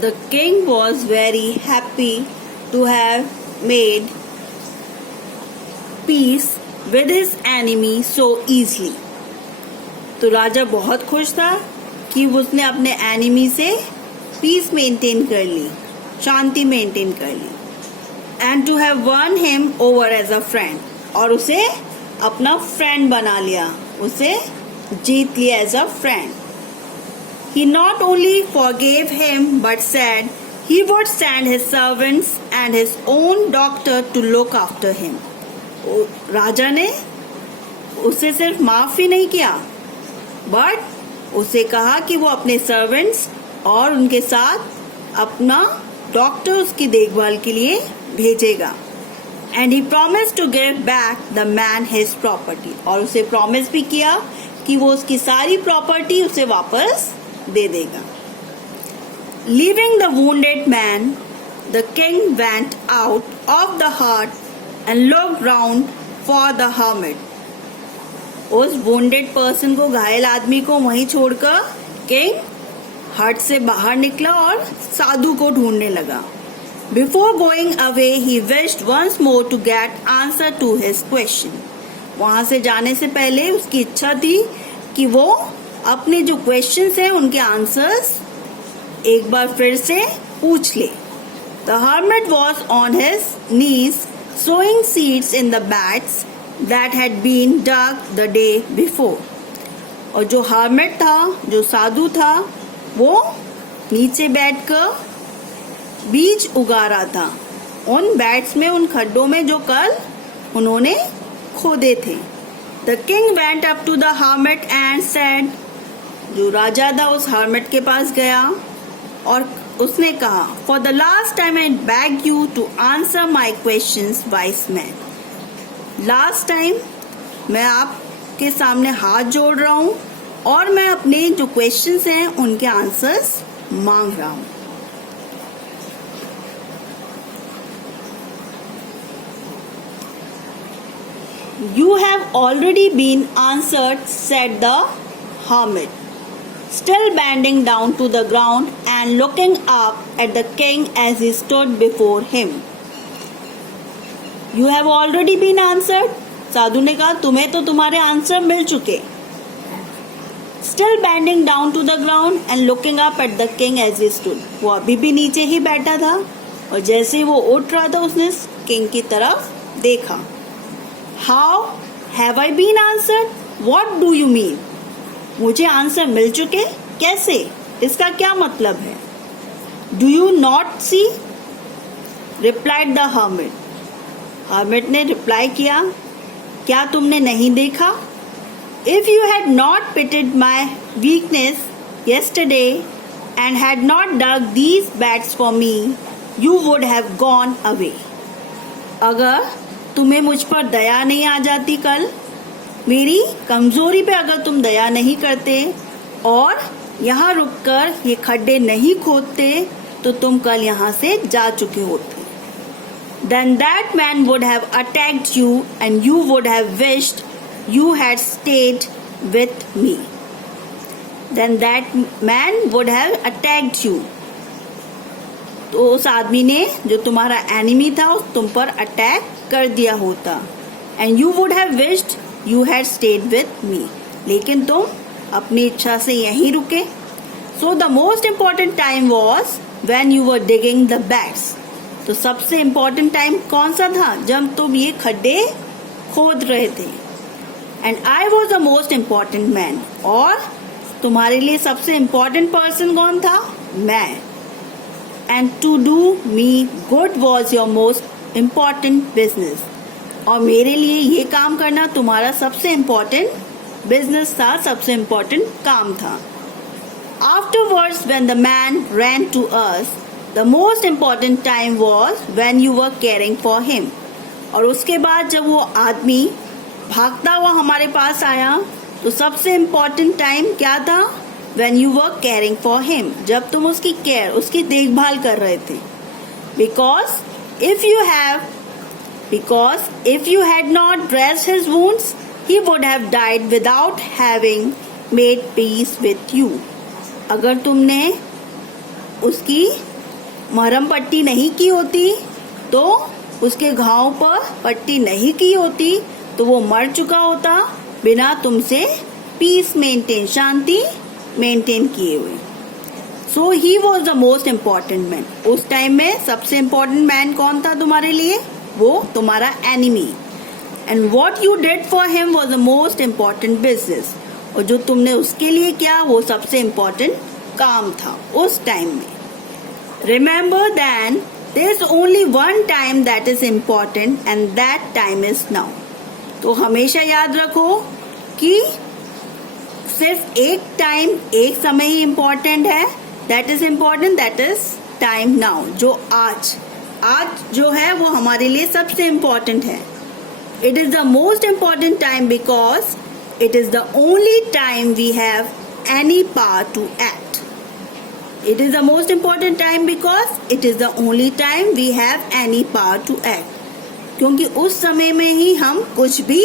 The king was very happy to have made peace with his enemy so easily. तो राजा बहुत खुश था कि उसने अपने एनिमी से पीस मेंटेन कर ली, शांति मेंटेन कर ली. And to have won him over as a friend, और उसे अपना फ्रेंड बना लिया, उसे जीत लिया as a friend. He not only forgave him but said he would send his servants and his own doctor to look after him. राजा ने उसे सिर्फ माफ ही नहीं किया, बट उसे कहा कि वो अपने सर्वेंट्स और उनके साथ अपना डॉक्टर उसकी देखभाल के लिए भेजेगा. And he promise to give back the man his property, और उसे प्रॉमिस भी किया कि वो उसकी सारी प्रॉपर्टी उसे वापस दे देगा. Leaving the wounded man, the king went out of the hut and looked round for the hermit. उस wounded person को, घायल आदमी को वहीं छोड़कर किंग हट से बाहर निकला और साधु को ढूंढने लगा. Before going away, he wished once more to get answer to his question. वहां से जाने से पहले उसकी इच्छा थी कि वो अपने जो क्वेश्चंस हैं उनके आंसर्स एक बार फिर से पूछ ले. The hermit was on his knees sowing seeds in the beds that had been dug the day before. और जो हर्मिट था, जो साधु था, वो नीचे बैठकर बीज उगा रहा था उन बैट्स में, उन खड्डों में जो कल उन्होंने खोदे थे. The king went up to the hermit and said, जो राजा था उस हर्मिट के पास गया और उसने कहा, for the last time I beg you to answer my questions wise man. Last time मैं आपके सामने हाथ जोड़ रहा हूं और मैं अपने जो क्वेश्चंस हैं उनके आंसर्स मांग रहा हूं. You have already been answered, said the hermit, still bending down to the ground and looking up at the king as he stood before him. You have already been answered. साधु ने कहा, तुम्हें तो तुम्हारे answer मिल चुके. Still bending down to the ground and looking up at the king as he stood. वो अभी भी नीचे ही बैठा था और जैसे ही वो उठ रहा था उसने किंग की तरफ देखा. How have I been answered? What do you mean? मुझे आंसर मिल चुके? कैसे? इसका क्या मतलब है? Do you not see? Replied the hermit. hermit ने रिप्लाई किया, क्या तुमने नहीं देखा? If you had not pitied my weakness yesterday and had not dug these bats for me, you would have gone away. अगर तुम्हें मुझ पर दया नहीं आ जाती, कल मेरी कमजोरी पे अगर तुम दया नहीं करते और यहाँ रुककर ये खड्डे नहीं खोदते, तो तुम कल यहाँ से जा चुके होते. Then that man would have attacked you and you would have wished you had stayed with me. Then that man would have attacked you. तो उस आदमी ने, जो तुम्हारा एनिमी था, तुम पर अटैक कर दिया होता. And you would have wished you had stayed with me, लेकिन तुम अपनी इच्छा से यहीं रुके. So the most important time was when you were digging the bats. तो सबसे इम्पॉर्टेंट टाइम कौन सा था? जब तुम ये खड्डे खोद रहे थे. And I was the most important man, और तुम्हारे लिए सबसे इम्पॉर्टेंट पर्सन कौन था? मैं. And to do me good was your most important business. और मेरे लिए ये काम करना तुम्हारा सबसे important business था, सबसे important काम था. Afterwards, when the man ran to us, the most important time was when you were caring for him. और उसके बाद जब वो आदमी भागता हुआ हमारे पास आया, तो सबसे important time क्या था? When you were caring for him, जब तुम उसकी केयर, उसकी देखभाल कर रहे थे. Because if you had not dressed his wounds, he would have died without having made peace with you. अगर तुमने उसकी मरहम पट्टी नहीं की होती, तो उसके घाव पर पट्टी नहीं की होती, तो वो मर चुका होता बिना तुमसे पीस मेंटेन, शांति मेंटेन किए हुए। So he was the most important man. उस टाइम में सबसे इम्पोर्टेंट मैन कौन था तुम्हारे लिए? वो तुम्हारा enemy. And what you did for him was the most important business. और जो तुमने उसके लिए किया वो सबसे इम्पोर्टेंट काम था उस टाइम में। Remember then there is only one time that is important and that time is now. तो हमेशा याद रखो कि सिर्फ एक टाइम, एक समय ही इम्पोर्टेंट है। That is important, that is time now. जो आज जो है वो हमारे लिए सबसे इम्पोर्टेंट है। It is the most important time because it is the only time we have any power to act. It is the most important time because it is the only time we have any power to act. क्योंकि उस समय में ही हम कुछ भी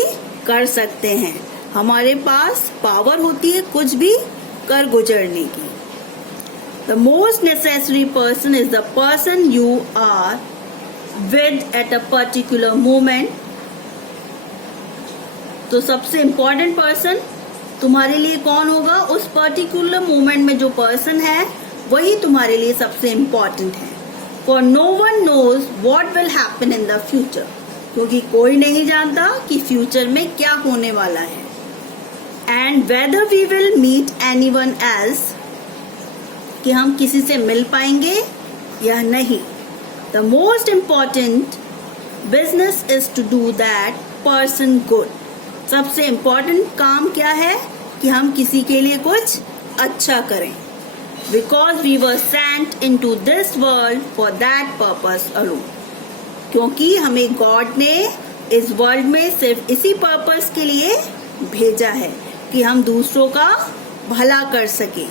कर सकते हैं, हमारे पास पावर होती है कुछ भी कर गुजरने की। The most necessary person is the person you are with at a particular moment. तो सबसे इम्पोर्टेंट पर्सन तुम्हारे लिए कौन होगा? उस पर्टिकुलर मोमेंट में जो पर्सन है वही तुम्हारे लिए सबसे इम्पोर्टेंट है। For no one knows what will happen in the future. क्योंकि कोई नहीं जानता कि फ्यूचर में क्या होने वाला है। And whether we will meet anyone else, कि हम किसी से मिल पाएंगे या नहीं। The most important business is to do that person good. सबसे इम्पोर्टेंट काम क्या है? कि हम किसी के लिए कुछ अच्छा करें। Because we were sent into this world for that purpose alone. क्योंकि हमें गॉड ने इस वर्ल्ड में सिर्फ इसी पर्पस के लिए भेजा है कि हम दूसरों का भला कर सकें।